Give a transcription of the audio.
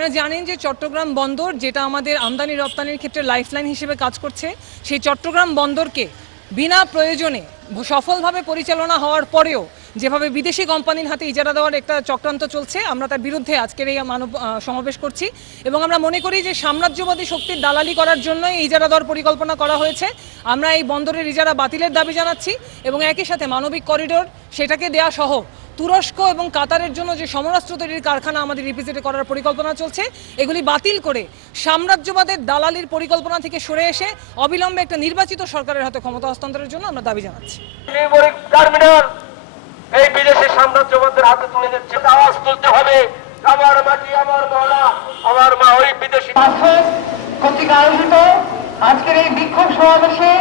আপনারা জানেন যে চট্টগ্রাম বন্দর, যেটা আমাদের আমদানি রপ্তানির ক্ষেত্রে লাইফলাইন হিসেবে কাজ করছে, সেই চট্টগ্রাম বন্দরকে বিনা প্রয়োজনে সফলভাবে পরিচালনা হওয়ার পরেও যেভাবে বিদেশি কোম্পানির হাতে ইজারা দেওয়ার একটা চক্রান্ত চলছে, আমরা তার বিরুদ্ধে আজকের এই মানব সমাবেশ করছি এবং আমরা মনে করি যে সাম্রাজ্যবাদী শক্তির দালালি করার জন্যই এই ইজারা দেওয়ার পরিকল্পনা করা হয়েছে। আমরা এই বন্দরের ইজারা বাতিলের দাবি জানাচ্ছি এবং একই সাথে মানবিক করিডোর সেটাকে দেয়া সহ তুরস্ক এবং কাতারের জন্য যে সমরাস্ত্র তৈরির কারখানা আমাদের রিপ্রেজেন্টে করার পরিকল্পনা চলছে, এগুলি বাতিল করে সাম্রাজ্যবাদের দালালির পরিকল্পনা থেকে সরে এসে অবিলম্বে একটা নির্বাচিত সরকারের হাতে ক্ষমতা হস্তান্তরের জন্য আমরা দাবি জানাচ্ছি। টার্মিনাল। এই বিদেশি সাম্রাজ্যবাদের হাতে তুলে দিচ্ছে। আওয়াজ তুলতে হবে। আমার মাটি, আমার মহলা আমার মা ওই বিদেশি কর্তৃক আয়োজিত আজকের এই বিক্ষোভ সমাবেশে